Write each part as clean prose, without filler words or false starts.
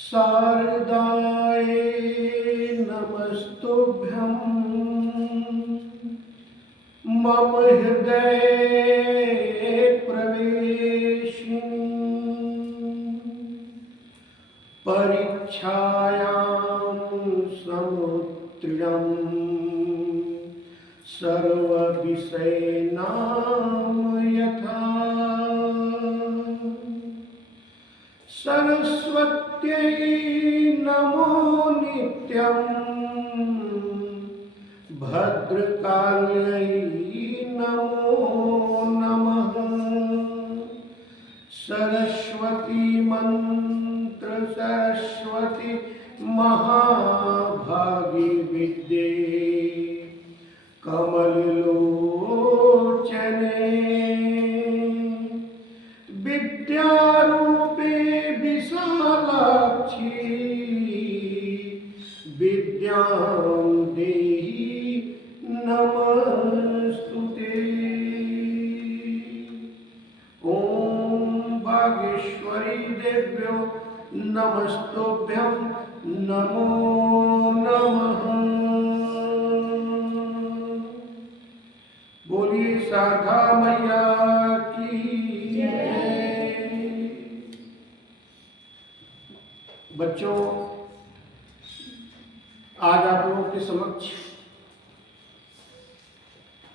शारदायै नमस्तुभ्यं मम हृदये प्रवेशिनी परीक्षायां समुत्तीर्णं सर्वविषयाणां यथा सरस्वत्यै नमो नित्यं भद्रकाल्यै नमो नमः। सरस्वती मंत्र सरस्वती महाभागी विद्ये कमललोचने विद्यारूपे विशालाक्षी विद्यां देहि नमस्तुते। ओम वागीश्वरी देव्यो नमस्तुभ्यं नमो नमः। बोलिए शारदा मैया की बच्चों, आज आप लोगों के समक्ष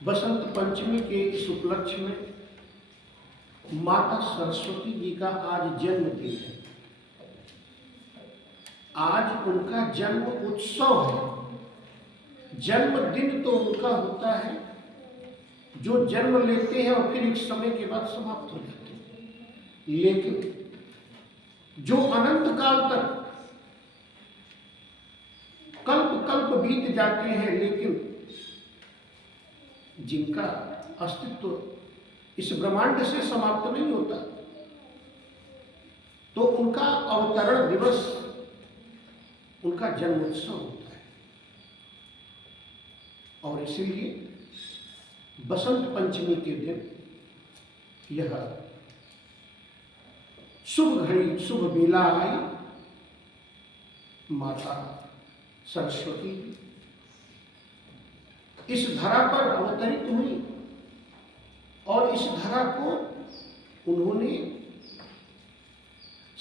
बसंत पंचमी के इस उपलक्ष्य में माता सरस्वती जी का आज जन्मदिन है। आज उनका जन्म उत्सव है। जन्मदिन तो उनका होता है जो जन्म लेते हैं और फिर एक समय के बाद समाप्त हो जाते हैं, लेकिन जो अनंत काल तक कल्प कल्प बीत जाते हैं, लेकिन जिनका अस्तित्व इस ब्रह्मांड से समाप्त नहीं होता, तो उनका अवतरण दिवस उनका जन्मोत्सव होता है। और इसीलिए बसंत पंचमी के दिन यह शुभ घड़ी शुभ बेला आई। माता सरस्वती इस धरा पर अवतरित हुई और इस धरा को उन्होंने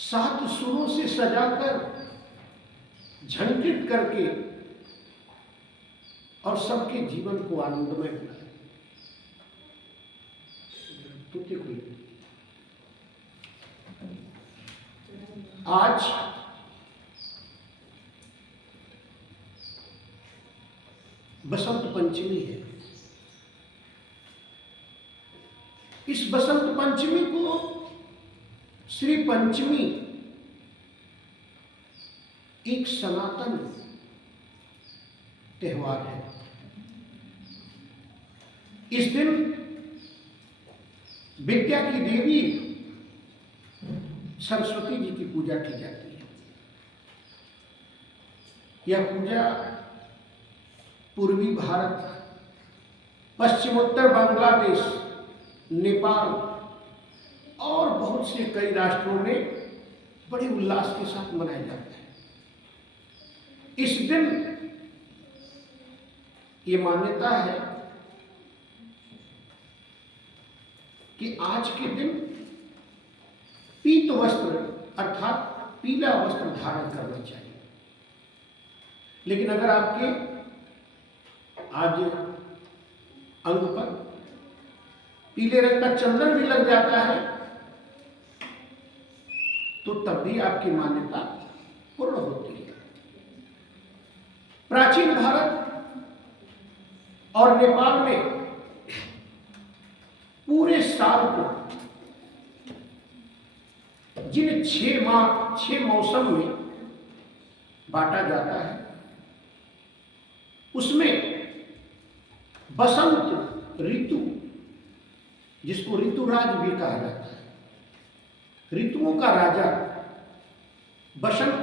7 सुरों से सजाकर झंकृत करके और सबके जीवन को आनंदमय बनाया। आज बसंत पंचमी है। इस बसंत पंचमी को श्री पंचमी एक सनातन त्योहार है। इस दिन विद्या की देवी सरस्वती जी की पूजा की जाती है। यह पूजा पूर्वी भारत, पश्चिमोत्तर बांग्लादेश, नेपाल और बहुत से कई राष्ट्रों में बड़े उल्लास के साथ मनाया जाता है। इस दिन ये मान्यता है कि आज के दिन पीत वस्त्र अर्थात पीला वस्त्र धारण करना चाहिए। लेकिन अगर आपके आज अंग पर पीले रंग का चंदन भी लग जाता है तो तब भी आपकी मान्यता पूर्ण होती है। प्राचीन भारत और नेपाल में पूरे साल को जिन 6 मौसम में बांटा जाता है, उसमें बसंत ऋतु, जिसको ऋतुराज भी कहा जाता है, ऋतुओं का राजा बसंत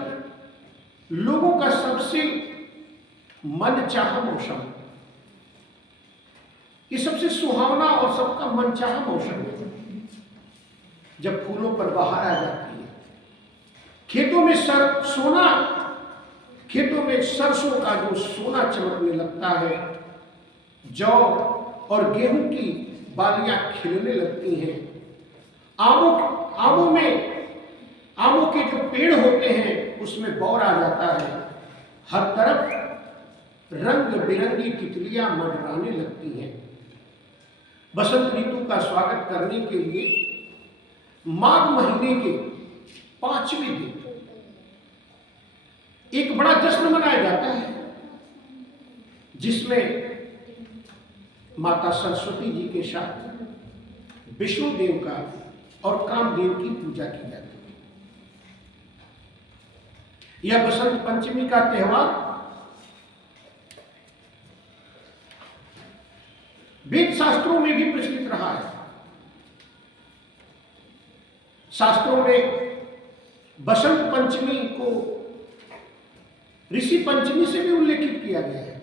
लोगों का सबसे मनचाहा मौसम, ये सबसे सुहावना और सबका मनचाहा मौसम है। जब फूलों पर बहार आ जाती है खेतों में खेतों में सरसों का जो सोना चमकने लगता है, जौ और गेहूं की बालियां खिलने लगती हैं, आमों के जो पेड़ होते हैं उसमें बौर आ जाता है, हर तरफ रंग बिरंगी तितलियां मंडराने लगती हैं। बसंत ऋतु का स्वागत करने के लिए माघ महीने के 5वें दिन एक बड़ा जश्न मनाया जाता है, जिसमें माता सरस्वती जी के साथ विष्णु देव का और कामदेव की पूजा की जाती है। यह बसंत पंचमी का त्योहार वेद शास्त्रों में भी प्रचलित रहा है। शास्त्रों में बसंत पंचमी को ऋषि पंचमी से भी उल्लेखित किया गया है।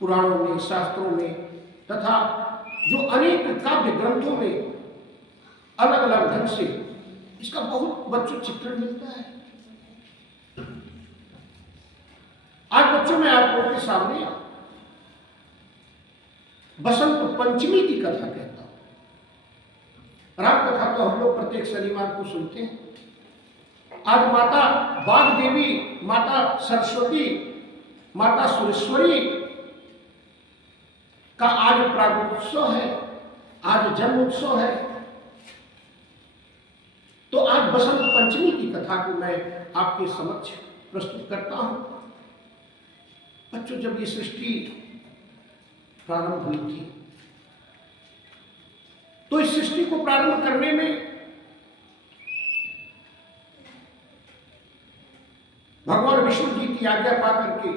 पुराणों में, शास्त्रों में तथा जो अनेक काव्य ग्रंथों में अलग अलग ढंग से इसका बहुत बच्चों चित्रण मिलता है। आज बच्चों में आप लोगों के सामने बसंत पंचमी की कथा कहता हूं। राम कथा तो हम लोग प्रत्येक शनिवार को सुनते हैं। आज माता बाग देवी, माता सरस्वती, माता सुरेश्वरी का आज प्रागुत्सव है, आज जन्म उत्सव है। तो आज बसंत पंचमी की कथा को मैं आपके समक्ष प्रस्तुत करता हूं। बच्चों, जब ये सृष्टि प्रारंभ हुई थी तो इस सृष्टि को प्रारंभ करने में भगवान विष्णु जी की आज्ञा पा करके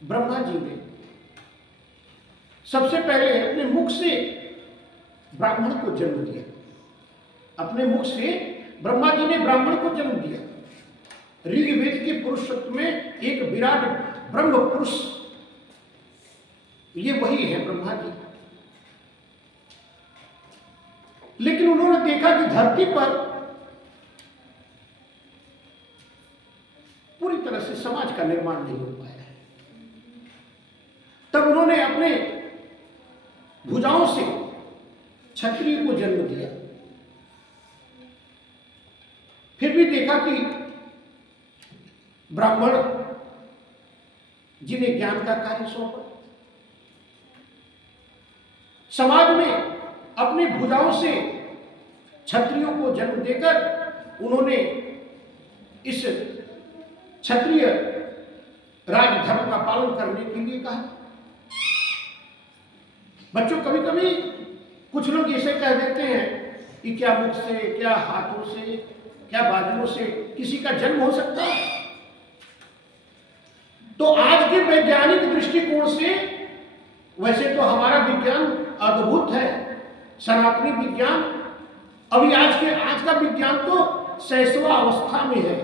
ब्रह्मा जी ने सबसे पहले अपने मुख से ब्राह्मण को जन्म दिया। अपने मुख से ब्रह्मा जी ने ब्राह्मण को जन्म दिया। ऋग्वेद के पुरुष सूक्त में एक विराट ब्रह्म पुरुष, ये वही है ब्रह्मा जी। लेकिन उन्होंने देखा कि धरती पर पूरी तरह से समाज का निर्माण नहीं हो पाया है। तब उन्होंने अपने भुजाओं से क्षत्रिय को जन्म दिया। फिर भी देखा कि ब्राह्मण जिन्हें ज्ञान का कार्य सौंपा, समाज में अपनी भुजाओं से क्षत्रियों को जन्म देकर उन्होंने इस क्षत्रिय राजधर्म का पालन करने के लिए कहा। बच्चों, कभी कभी कुछ लोग ऐसे कह देते हैं कि क्या मुख से, क्या हाथों से, क्या बाजुओं से किसी का जन्म हो सकता है। तो आज के वैज्ञानिक दृष्टिकोण से वैसे तो हमारा विज्ञान अद्भुत है, सनातनी विज्ञान। अभी आज का विज्ञान तो शैशवा अवस्था में है।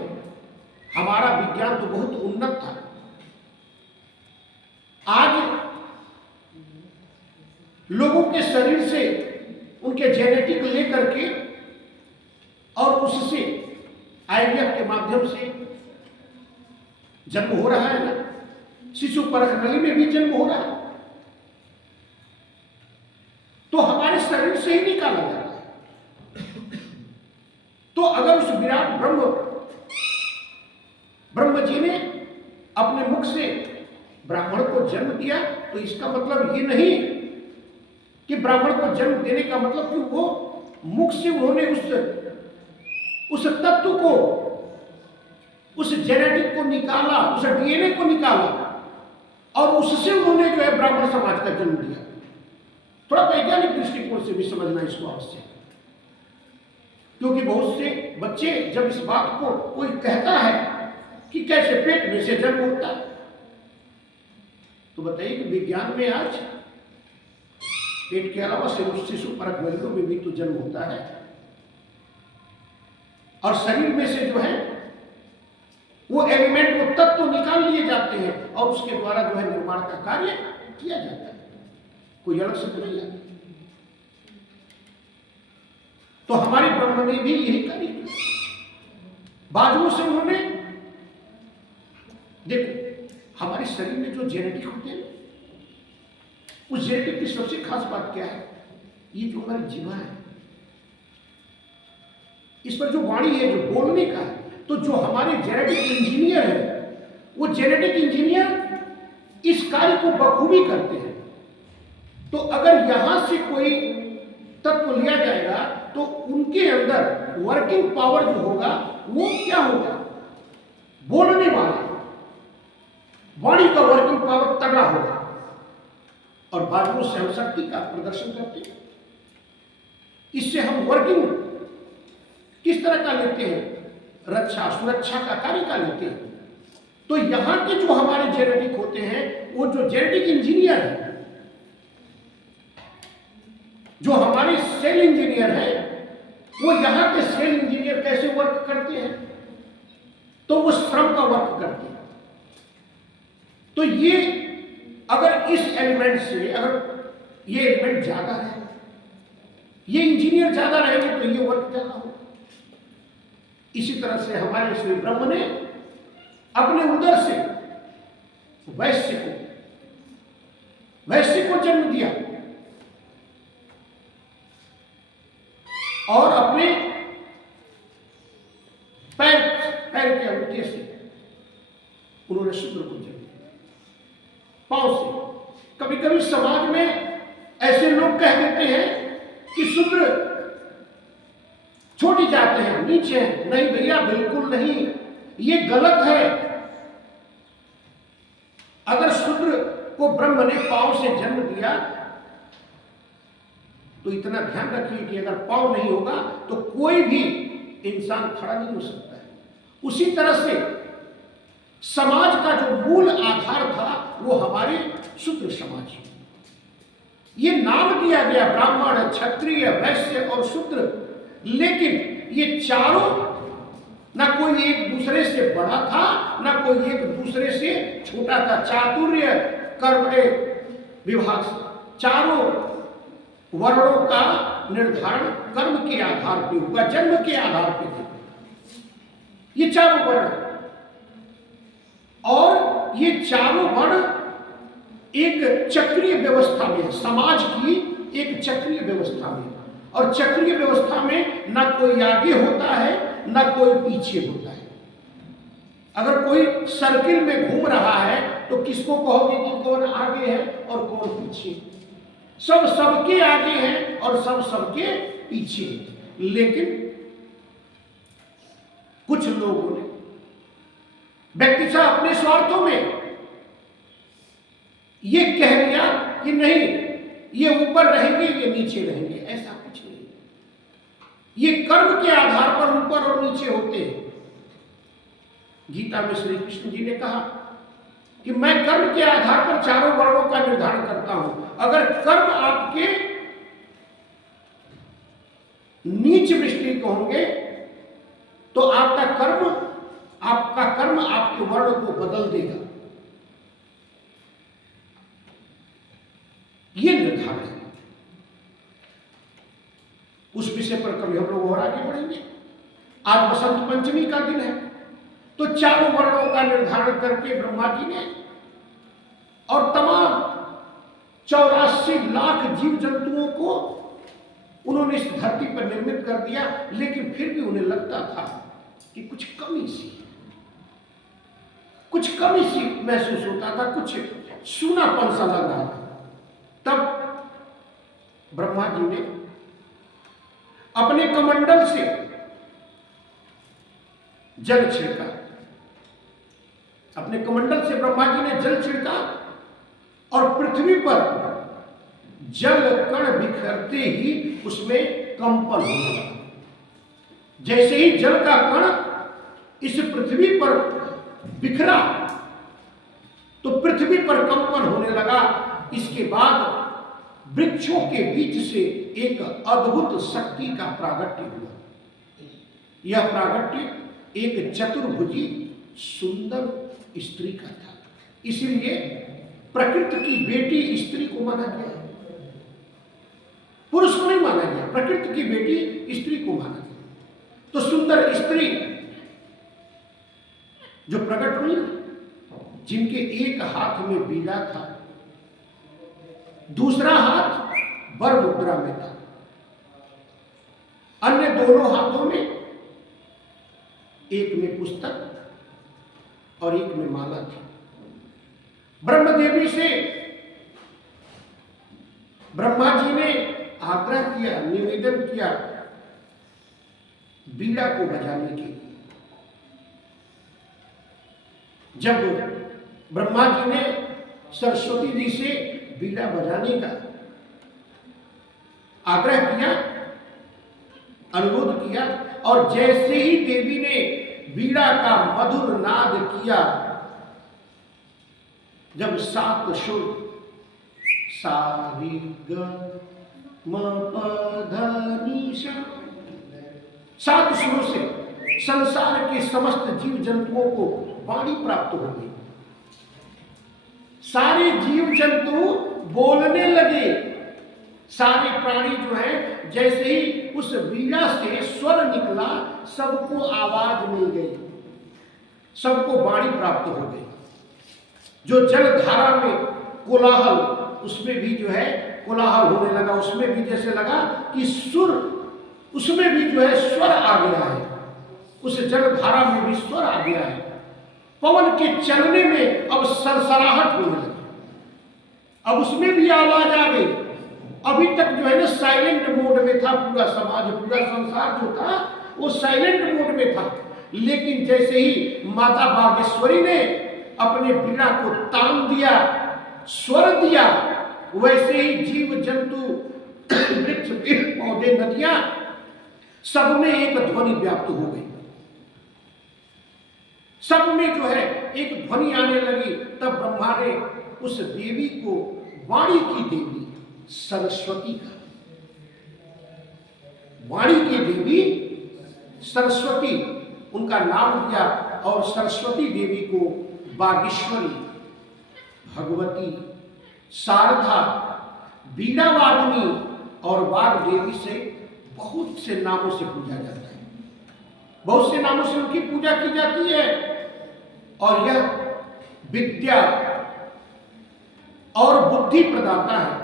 हमारा विज्ञान तो बहुत उन्नत था। आज लोगों के शरीर से उनके जेनेटिक लेकर के और उससे आईवीएफ के माध्यम से जन्म हो रहा है ना, शिशु परख नली में भी जन्म हो रहा है। तो हमारे शरीर से ही निकाला जाता है। तो अगर उस विराट ब्रह्म जी ने अपने मुख से ब्राह्मण को जन्म दिया, तो इसका मतलब ये नहीं कि ब्राह्मण को जन्म देने का मतलब कि वो मुख से उन्होंने उस तत्व को, उस जेनेटिक को निकाला, उस डीएनए को निकाला और उससे उन्होंने जो है ब्राह्मण समाज का जन्म दिया। थोड़ा वैज्ञानिक दृष्टिकोण से भी समझना इसको आवश्यक है, क्योंकि बहुत से बच्चे जब इस बात को कोई कहता है कि कैसे पेट में से जन्म होता है, तो बताइए कि विज्ञान में आज पेट के अलावा शिशु परक नलियों में भी तो जन्म होता है और शरीर में से जो है वो एलिमेंट, वो तत्व तो निकाल लिए जाते हैं और उसके द्वारा जो है निर्माण का कार्य किया जाता है। कोई अलग से नहीं है। तो हमारे ब्रह्म ने भी यही कार्य किया। बाजुओं से उन्होंने, देखो हमारे शरीर में जो जेनेटिक होते हैं, उस जेनेटिक की सबसे खास बात क्या है? ये जो हमारी जीवा है, इस पर जो वाणी है, जो बोलने का है, तो जो हमारे जेनेटिक इंजीनियर है, वो जेनेटिक इंजीनियर इस कार्य को बखूबी करते हैं। तो अगर यहां से कोई तत्व लिया जाएगा तो उनके अंदर वर्किंग पावर जो होगा वो क्या होगा? बोलने वाला वाणी का वर्किंग पावर तगड़ा होगा। और बाजुओं से हम शक्ति का प्रदर्शन करते हैं। इससे हम वर्किंग किस तरह का लेते हैं? रक्षा सुरक्षा का कार्य का लेते हैं। तो यहां के जो हमारे जेनेटिक होते हैं, वो जो जेनेटिक इंजीनियर है, जो हमारे सेल इंजीनियर है, वो यहां के सेल इंजीनियर कैसे वर्क करते हैं? तो वो श्रम का वर्क करते हैं। तो ये अगर इस एलिमेंट से, अगर ये एलिमेंट ज्यादा है, ये इंजीनियर ज्यादा रहेंगे तो ये वर्क ज्यादा होगा। इसी तरह से हमारे श्री ब्रह्म ने अपने उदर से वैश्य को जन्म दिया और अपने पैर के अंगूठे से उन्होंने शूद्र को जन्म दिया, पांव से। कभी कभी समाज में ऐसे लोग कह देते हैं कि शूद्र छोटी जाते हैं, नीचे हैं। नहीं भैया, बिल्कुल नहीं, ये गलत है। अगर शूद्र को ब्रह्म ने पांव से जन्म दिया तो इतना ध्यान रखिए कि अगर पांव नहीं होगा तो कोई भी इंसान खड़ा नहीं हो सकता है। उसी तरह से समाज का जो मूल आधार था वो हमारे शूद्र समाज है। ये नाम दिया गया ब्राह्मण, क्षत्रिय, वैश्य और शूद्र, लेकिन ये चारों ना कोई एक दूसरे से बड़ा था, ना कोई एक दूसरे से छोटा था। चातुर्य कर्म विभाग से चारों वर्णों का निर्धारण कर्म के आधार पर हुआ, जन्म के आधार पर थे ये चारों वर्ण। और ये चारों वर्ण एक चक्रीय व्यवस्था में, समाज की एक चक्रीय व्यवस्था में, और चक्रीय व्यवस्था में ना कोई आगे होता है ना कोई पीछे होता है। अगर कोई सर्किल में घूम रहा है तो किसको कहोगे कि कौन आगे है और कौन पीछे? सब सबके आगे हैं और सब सबके पीछे। लेकिन कुछ लोगों ने व्यक्तिशः अपने स्वार्थों में ये कह दिया कि नहीं, ये ऊपर रहेंगे, ये नीचे रहेंगे। ऐसा कुछ नहीं, ये कर्म के आधार पर ऊपर और नीचे होते हैं। गीता में श्री कृष्ण जी ने कहा कि मैं कर्म के आधार पर चारों वर्णों का निर्धारण करता हूं। अगर कर्म आपके नीच दृष्टि के होंगे तो आपका कर्म आपके वर्ण को बदल देगा। ये निर्धारण है। उस विषय पर कभी हम लोग और आगे बढ़ेंगे। आज बसंत पंचमी का दिन है, तो चारों वर्णों का निर्धारण करके ब्रह्मा जी ने और तमाम 84 लाख जीव जंतुओं को उन्होंने इस धरती पर निर्मित कर दिया। लेकिन फिर भी उन्हें लगता था कि कुछ कमी सी महसूस होता था, कुछ सूनापन सा लग रहा था। तब ब्रह्मा जी ने अपने कमंडल से जल छिड़का। अपने कमंडल से ब्रह्मा जी ने जल छिड़का और पृथ्वी पर जल कण बिखरते ही उसमें कंपन होने लगा। जैसे ही जल का कण इस पृथ्वी पर बिखरा तो पृथ्वी पर कंपन होने लगा। इसके बाद वृक्षों के बीच से एक अद्भुत शक्ति का प्रागट्य हुआ। यह प्रागट्य एक चतुर्भुजी सुंदर स्त्री का था। इसलिए प्रकृति की बेटी स्त्री को माना गया। पुरुष को नहीं माना गया, प्रकृति की बेटी स्त्री को माना गया। तो सुंदर स्त्री जो प्रकट हुई, जिनके एक हाथ में बीड़ा था, दूसरा हाथ वर मुद्रा में था, अन्य दोनों हाथों में, एक में पुस्तक और एक में माला थी। ब्रह्मदेवी से ब्रह्मा जी ने आग्रह किया, निवेदन किया बीड़ा को बजाने के लिए। जब ब्रह्मा जी ने सरस्वती जी से बीड़ा बजाने का आग्रह किया, अनुरोध किया, और जैसे ही देवी ने बीड़ा का मधुर नाद किया, जब 7 सुर सा रे ग म प ध नि सा, 7 सुरों से संसार के समस्त जीव जंतुओं को वाणी प्राप्त हो गई। सारे जीव जंतु बोलने लगे, सारे प्राणी जो है, जैसे ही उस बीड़ा से स्वर निकला, सबको आवाज मिल गई, सबको वाणी प्राप्त हो गई। जो जलधारा में कोलाहल, उसमें भी जो है कोलाहल होने लगा, उसमें भी जैसे लगा कि सुर, उसमें भी जो है स्वर आ गया है, उस जलधारा में भी स्वर आ गया है। पवन के चलने में अब सरसराहट होने लगी, अब उसमें भी आवाज आ गई। अभी तक जो है ना साइलेंट मोड में था पूरा समाज, पूरा संसार जो था वो साइलेंट मोड में था। लेकिन जैसे ही माता बागेश्वरी ने अपने बीड़ा को तान दिया, स्वर दिया, वैसे ही जीव जंतु, वृक्ष, पेड़ पौधे, नदियां, सब में एक ध्वनि व्याप्त हो गई, सब में जो है एक ध्वनि आने लगी। तब ब्रह्मा ने उस देवी को वाणी की देवी सरस्वती का, वाणी की देवी सरस्वती उनका नाम दिया, और सरस्वती देवी को बागेश्वरी, भगवती, शारदा, बीणावादिनी और वाग देवी से बहुत से नामों से पूजा जाता है, बहुत से नामों से उनकी पूजा की जाती है। और यह विद्या और बुद्धि प्रदाता है।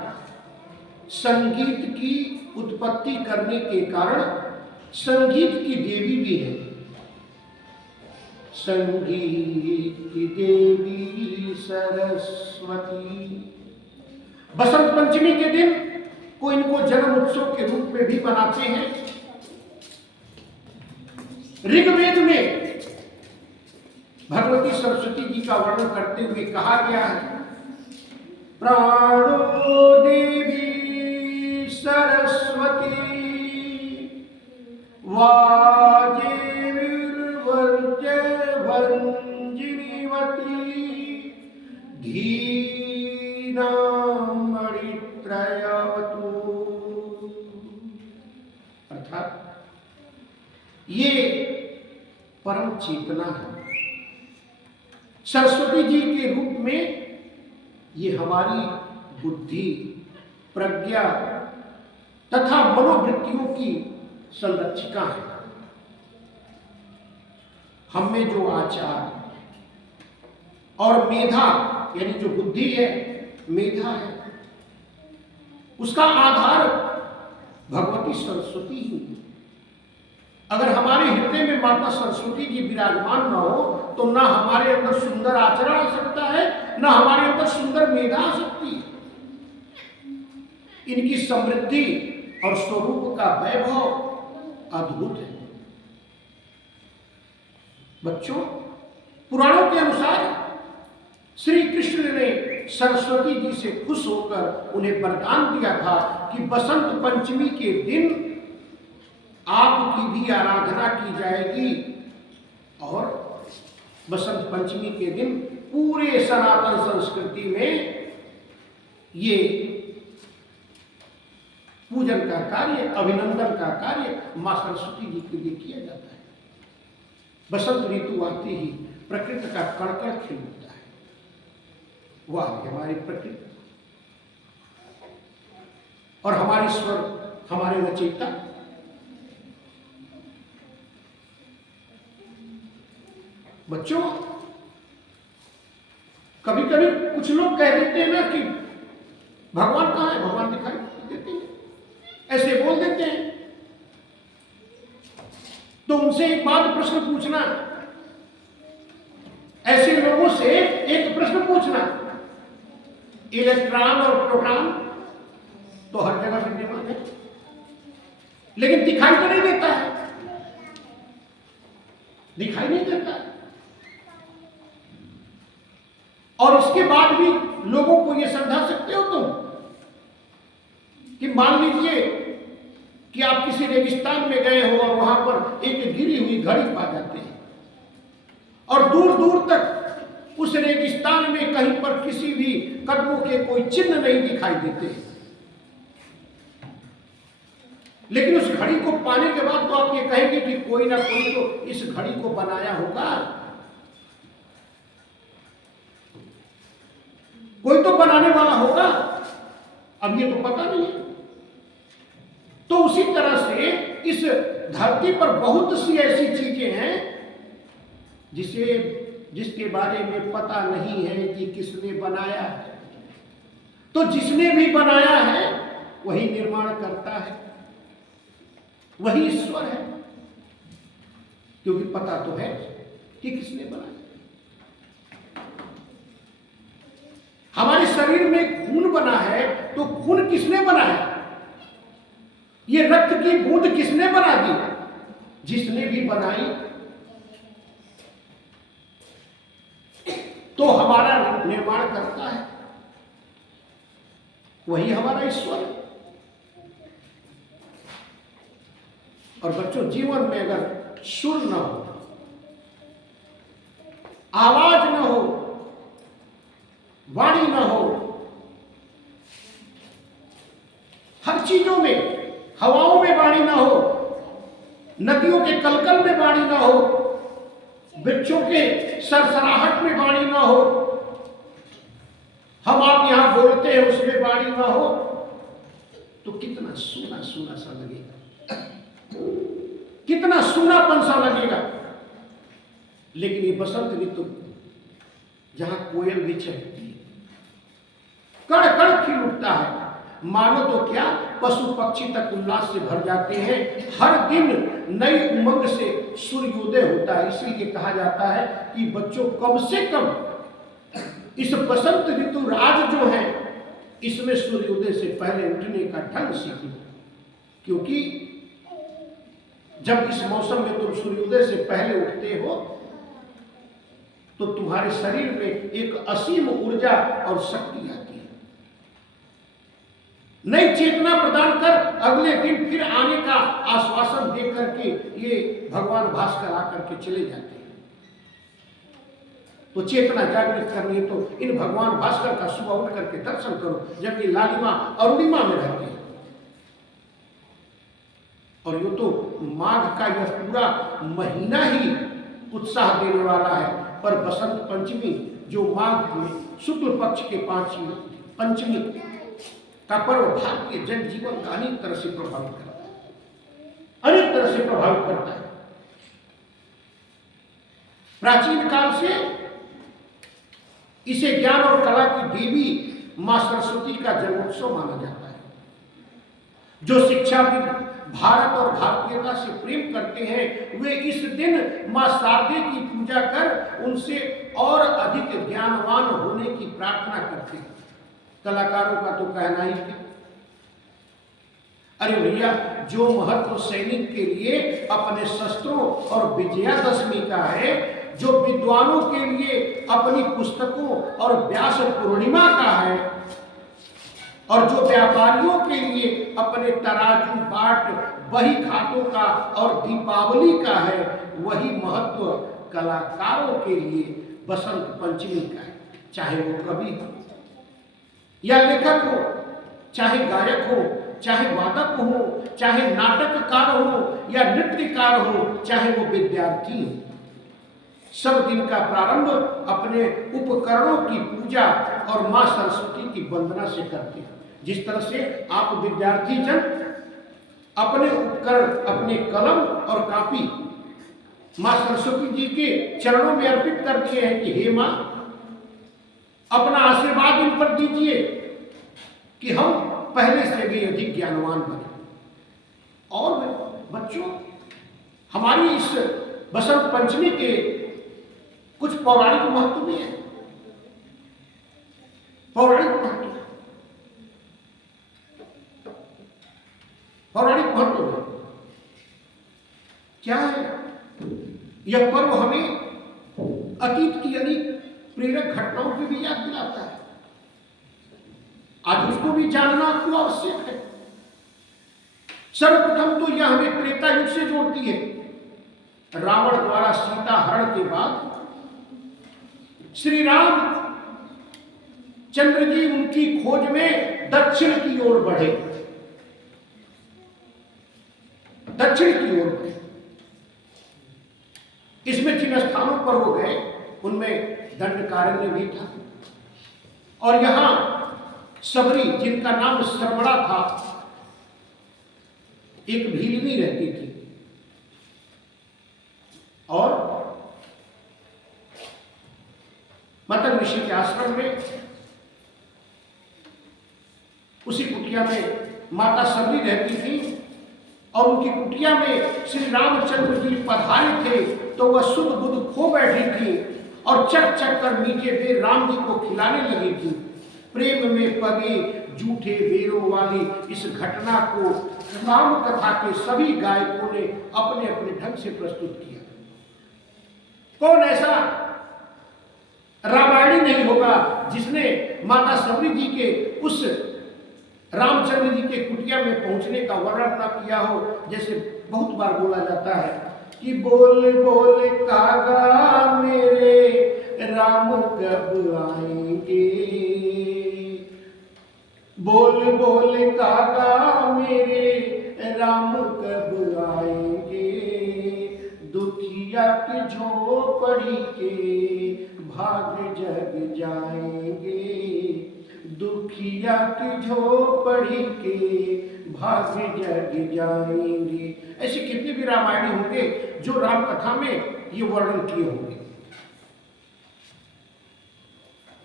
संगीत की उत्पत्ति करने के कारण संगीत की देवी भी है। संगीत की देवी सरस्वती। बसंत पंचमी के दिन को इनको जन्म उत्सव के रूप में भी मनाते हैं। ऋग्वेद में भगवती सरस्वती जी का वर्णन करते हुए कहा गया है, प्राणो देवी सरस्वती वाजेर्वर्जय भंजिनीवती धीनामणित्रयवतु। अर्थात ये परम चेतना है। सरस्वती जी के रूप में ये हमारी बुद्धि, प्रज्ञा तथा मनोवृत्तियों की संरक्षिका है। हम में जो आचार और मेधा, यानी जो बुद्धि है, मेधा है, उसका आधार भगवती सरस्वती ही है। अगर हमारे हृदय में माता सरस्वती जी विराजमान न हो तो ना हमारे अंदर सुंदर आचरण आ सकता है, ना हमारे अंदर सुंदर मेधा आ सकती है। इनकी समृद्धि और स्वरूप का वैभव अद्भुत है। बच्चों, पुराणों के अनुसार श्री कृष्ण ने सरस्वती जी से खुश होकर उन्हें वरदान दिया था कि बसंत पंचमी के दिन आपकी भी आराधना की जाएगी, और बसंत पंचमी के दिन पूरे सनातन संस्कृति में ये पूजन का कार्य, अभिनंदन का कार्य मां सरस्वती जी के लिए किया जाता है। बसंत ऋतु आते ही प्रकृति का कड़कड़ खिल उठता है। वाह हमारी प्रकृति! और हमारे ईश्वर, हमारे रचयिता। बच्चों, कभी कभी कुछ लोग कह देते हैं ना कि भगवान कहाँ है, भगवान दिखाई देते हैं, ऐसे बोल देते हैं। तो उनसे एक बात प्रश्न पूछना, ऐसे लोगों से एक प्रश्न पूछना, इलेक्ट्रॉन और प्रोटॉन तो हर जगह विद्यमान है, लेकिन दिखाई तो नहीं देता है, दिखाई नहीं देता। और इसके बाद भी लोगों को यह समझा सकते हो तुम कि मान लीजिए कि आप किसी रेगिस्तान में गए हो और वहां पर एक गिरी हुई घड़ी पा जाते हैं और दूर दूर तक उस रेगिस्तान में कहीं पर किसी भी कदमों के कोई चिन्ह नहीं दिखाई देते, लेकिन उस घड़ी को पाने के बाद तो आप ये कहेंगे कि कोई ना कोई तो इस घड़ी को बनाया होगा, कोई तो बनाने वाला होगा। अब ये तो पता नहीं है। तो उसी तरह से इस धरती पर बहुत सी ऐसी चीजें हैं जिसके बारे में पता नहीं है कि किसने बनाया है। तो जिसने भी बनाया है वही निर्माण करता है, वही ईश्वर है, क्योंकि पता तो है कि किसने बनाया। हमारे शरीर में खून बना है तो खून किसने बनाया? ये रक्त की बूंद किसने बना दी? जिसने भी बनाई। तो हमारा निर्माण करता है, वही हमारा ईश्वर है। और बच्चों, जीवन में अगर सुर न हो, आवाज न हो, वाणी न हो, हर चीजों में, हवाओं में वाणी न हो, नदियों के कलकल में वाणी न हो, वृक्षों के सरसराहट में वाणी न हो, हम आप यहां बोलते हैं उसमें वाणी न हो, तो कितना सूना सूना सा लगेगा, कितना सूनापन सा लगेगा। लेकिन ये बसंत ऋतु जहां कोयल भी चहकती है, कड़ कड़ खिल उठता है, मानो तो क्या पशु पक्षी तक उल्लास से भर जाते हैं। हर दिन नई उमंग से सूर्योदय होता है। इसीलिए कहा जाता है कि बच्चों, कम से कम इस बसंत ऋतु राज जो है, इसमें सूर्योदय से पहले उठने का ढंग सीखो, क्योंकि जब इस मौसम में तुम सूर्योदय से पहले उठते हो तो तुम्हारे शरीर में एक असीम ऊर्जा और शक्ति आती है, नई चेतना प्रदान कर अगले दिन फिर आने का आश्वासन देकर के ये भगवान भास्कर आकर के चले जाते हैं। तो चेतना जागृत करनी है तो इन भगवान भास्कर का सुबह उठ करके दर्शन करो, जबकि लालिमा अरुणिमा में रहते हैं। और ये तो माघ का यह पूरा महीना ही उत्साह देने वाला है, पर बसंत पंचमी जो माघ में शुक्ल पक्ष के पंचमी का पर्व भारतीय जन जीवन का अनेक तरह से प्रभावित करता है, अनेक तरह से प्रभावित करता है। प्राचीन काल से इसे ज्ञान और कला की देवी मां सरस्वती का जन्मोत्सव माना जाता है। जो शिक्षाविद भारत और भारतीयता से प्रेम करते हैं, वे इस दिन मां शारदे की पूजा कर उनसे और अधिक ज्ञानवान होने की प्रार्थना करते हैं। कलाकारों का तो कहना ही क्या। अरे भैया, जो महत्व सैनिक के लिए अपने शस्त्रों और विजयादशमी का है, जो विद्वानों के लिए अपनी पुस्तकों और व्यास पूर्णिमा का है, और जो व्यापारियों के लिए अपने तराजू बाट बही खातों का और दीपावली का है, वही महत्व कलाकारों के लिए बसंत पंचमी का है। चाहे वो कवि हो या लेखक हो, चाहे गायक हो, चाहे वादक हो, चाहे नाटककार हो या नृत्यकार हो, चाहे वो विद्यार्थी हो, सब दिन का प्रारंभ अपने उपकरणों की पूजा और मां सरस्वती की वंदना से करते हैं। जिस तरह से आप विद्यार्थी जन अपने उपकरण, अपने कलम और कापी मां सरस्वती जी के चरणों में अर्पित करते हैं कि हे मां, अपना आशीर्वाद इन पर दीजिए कि हम पहले से भी अधिक ज्ञानवान बने। और बच्चों, हमारी इस बसंत पंचमी के कुछ पौराणिक महत्व भी है। पौराणिक महत्व क्या है? यह पर्व हमें अतीत की अनेक प्रेरक घटनाओं की भी याद दिलाता है। आज उसको भी जानना आपको आवश्यक है। सर्वप्रथम तो यह हमें त्रेता युग से जोड़ती है। रावण द्वारा सीता हरण के बाद श्री राम चंद्र जी उनकी खोज में दक्षिण की ओर बढ़े, दक्षिण की ओर बढ़े। इसमें जिन स्थानों पर वो गए उनमें दंडकारण्य भी था, और यहां सबरी, जिनका नाम श्रवणा था, एक भीलनी रहती थी। और मतंग ऋषि के आश्रम में, उसी कुटिया में माता सबरी रहती थी, और उनकी कुटिया में श्री रामचंद्र जी पधारे थे तो वह सुध बुध खो बैठी थी और चक चक कर मीठे बेर राम जी को खिलाने लगी थी। प्रेम में पगे जूठे बेरों वाली इस घटना को राम कथा के सभी गायकों ने अपने अपने ढंग से प्रस्तुत किया। कौन ऐसा रामायणी नहीं होगा जिसने माता सबरी जी के उस रामचंद्र जी के कुटिया में पहुंचने का वर्णन न किया हो। जैसे बहुत बार बोला जाता है कि बोल बोल कागा मेरे राम कब आएंगे, बोल बोल कागा मेरे राम कब आएंगे, दुखिया की झोपड़ी के भाग जग जाएंगे, दुखिया की झोपड़ी के भाग जग जाएंगे। ऐसे कितने भी रामायणी होंगे जो राम कथा में ये वर्णन किए होंगे।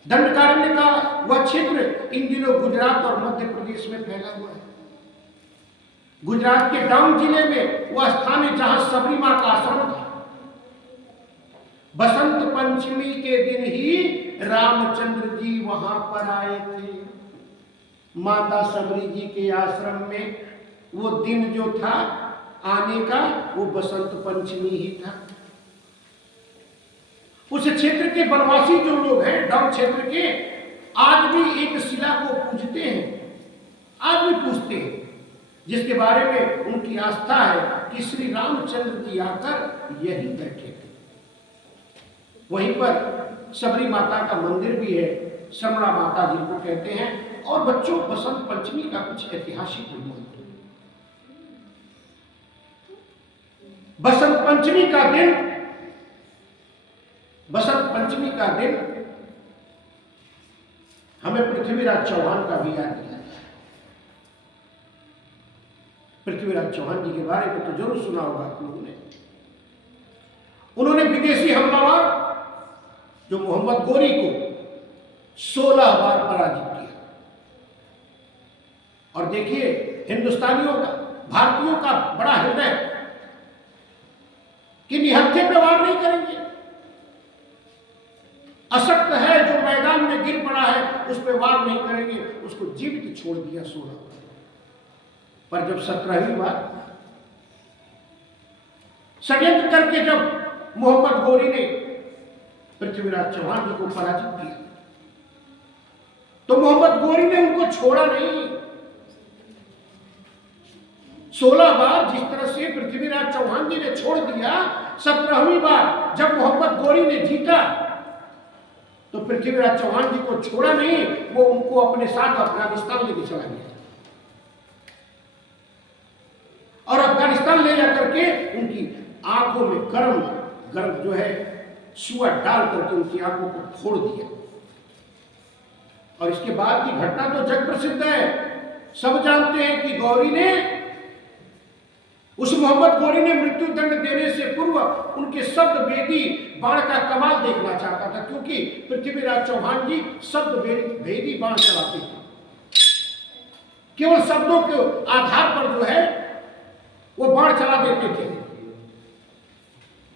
दंडकारण्य का वह क्षेत्र इन दिनों गुजरात और मध्य प्रदेश में फैला हुआ है। गुजरात के डांग जिले में वह स्थान है जहां सबरी मां का आश्रम था। बसंत पंचमी के दिन ही रामचंद्र जी वहां पर आए थे। माता सबरी जी के आश्रम में वो दिन जो था आने का, वो बसंत पंचमी ही था। उस क्षेत्र के वनवासी जो लोग हैं डांग क्षेत्र के, आज भी एक शिला को पूजते हैं, आज भी पूजते हैं, जिसके बारे में उनकी आस्था है कि श्री रामचंद्र जी आकर यही बैठे थे। वहीं पर सबरी माता का मंदिर भी है, श्रवणा माता जिनको कहते हैं। और बच्चों, बसंत पंचमी का कुछ ऐतिहासिक महत्व। बसंत पंचमी का दिन, बसंत पंचमी का दिन हमें पृथ्वीराज चौहान का भी याद दिलाता है। पृथ्वीराज चौहान जी के बारे में तो जरूर सुना होगा आप लोगों ने। उन्होंने विदेशी हमलावर जो मोहम्मद गोरी को 16 बार पराजित किया। और देखिए, हिंदुस्तानियों का, भारतीयों का बड़ा हृदय कि निहत्थे पे वार नहीं करेंगे। अशक्त है जो मैदान में गिर पड़ा है उस पर वार नहीं करेंगे, उसको जीवित छोड़ दिया 16 बार। पर जब 17वीं बार षड्यंत्र करके जब मोहम्मद गोरी ने पृथ्वीराज चौहान जी को पराजित किया, तो मोहम्मद गोरी ने उनको छोड़ा नहीं। 16 बार जिस तरह से पृथ्वीराज चौहान जी ने छोड़ दिया, 17वीं बार जब मोहम्मद गोरी ने जीता तो पृथ्वीराज चौहान जी को छोड़ा नहीं, वो उनको अपने साथ अफगानिस्तान लेके चला गया। और अफगानिस्तान ले जाकर के उनकी आंखों में गर्म गर्म जो है सुआ डाल करके उनकी आंखों को फोड़ दिया। और इसके बाद की घटना तो जग प्रसिद्ध है। सब जानते हैं कि गौरी ने उस मोहम्मद गोरी ने मृत्यु दंड देने से पूर्व उनके शब्द वेदी बाण का कमाल देखना चाहता था, क्योंकि पृथ्वीराज चौहान जी शब्द वेदी बाण चलाते थे। केवल शब्दों के आधार पर जो है वो बाण चला देते थे।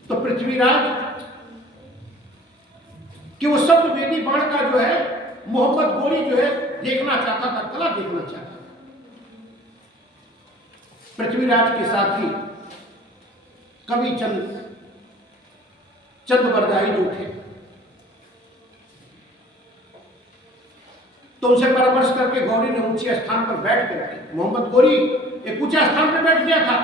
तो पृथ्वीराज कि वो शब्द वेदी बाण का जो है मोहम्मद गोरी जो है देखना चाहता था, कला देखना चाहता था। पृथ्वीराज के साथ ही कवि चंद बरदाई जो थे, तो उनसे परामर्श करके गौरी ने ऊंचे स्थान पर बैठ करके, मोहम्मद गोरी एक ऊंचे स्थान पर बैठ गया था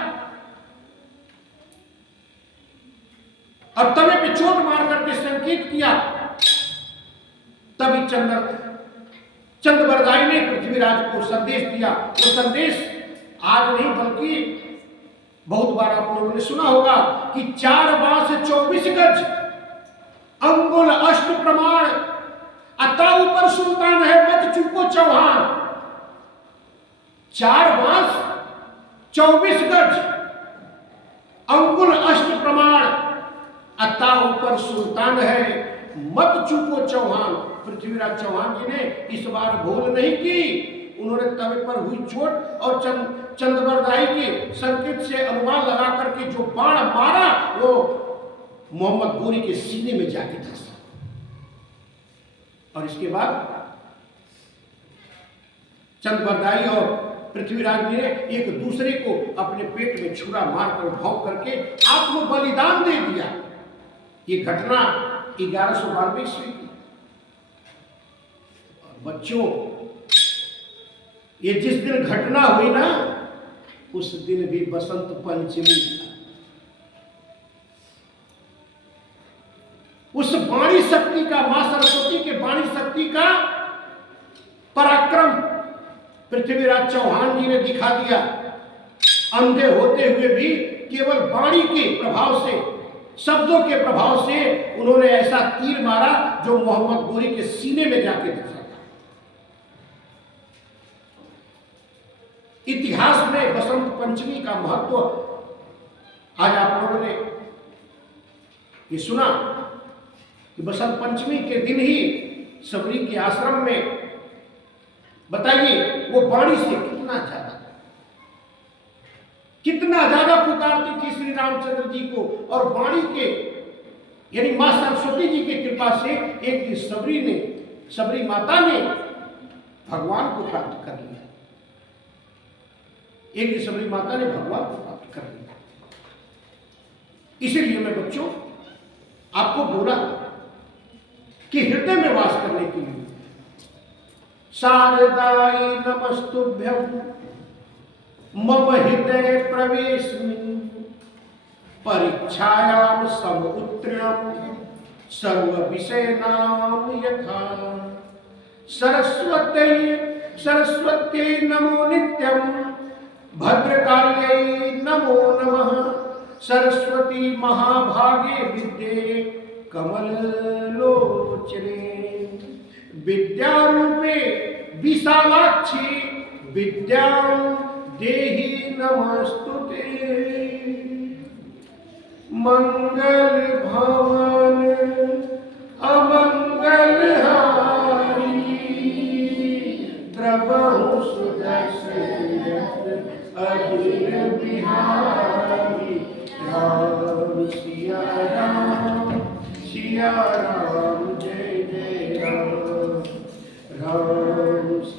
और तवे पे चोट मार करके संकेत किया। तभी चंद बरदाई ने पृथ्वीराज को संदेश दिया। वो संदेश आज नहीं बल्कि बहुत बार आप लोगों ने सुना होगा कि 4 बांस 24 गज अंगुल अष्ट प्रमाण अता ऊपर सुल्तान है मत चूको चौहान। 4 बांस 24 गज अंगुल अष्ट प्रमाण अता ऊपर सुल्तान है मत चूको चौहान। पृथ्वीराज चौहान जी ने इस बार भूल नहीं की। उन्होंने तवे पर हुई चोट और चंद्रबरदाई के संकेत से अनुमान लगा करके जो बाण मारा वो मोहम्मद गोरी के सीने में जाके धंसा। और इसके बाद चंद्रबरदाई और पृथ्वीराज ने एक दूसरे को अपने पेट में छुरा मारकर भौंक करके आत्म बलिदान दे दिया। ये घटना 1192 ईस्वी की। बच्चों, ये जिस दिन घटना हुई ना उस दिन भी बसंत पंचमी था। उस वाणी शक्ति का, मां सरस्वती के वाणी शक्ति का पराक्रम पृथ्वीराज चौहान जी ने दिखा दिया। अंधे होते हुए भी केवल वाणी के प्रभाव से, शब्दों के प्रभाव से उन्होंने ऐसा तीर मारा जो मोहम्मद गोरी के सीने में जाके धंसा। इतिहास में बसंत पंचमी का महत्व आज आप लोगों ने ये सुना कि बसंत पंचमी के दिन ही सबरी के आश्रम में, बताइए वो वाणी से कितना ज्यादा पुकारती थी श्री रामचंद्र जी को। और वाणी के यानी मां सरस्वती जी की कृपा से एक दिन सबरी माता ने भगवान को प्राप्त कर लिया। एक दिन सबरी माता ने भगवान को प्राप्त कर लिया। इसीलिए मैं बच्चों आपको बोला कि हृदय में वास करने के लिए शारदाई नमस्तुभ्यं मम हृदय प्रवेशमिं परीक्षायां समुत्तीर्णं सर्व विषयानां यथा सरस्वत्यै नमो नित्यं भद्रकाल्यै नमो नमः सरस्वती महाभागे विद्ये कमललोचने विद्यारूपे विशालाक्षी विद्यां देहि नमस्तुते मंगल भवन अमंगल हारी द्रवहु सुदर्शन अधीर बिहारी राम सिया राम जय जय राम राम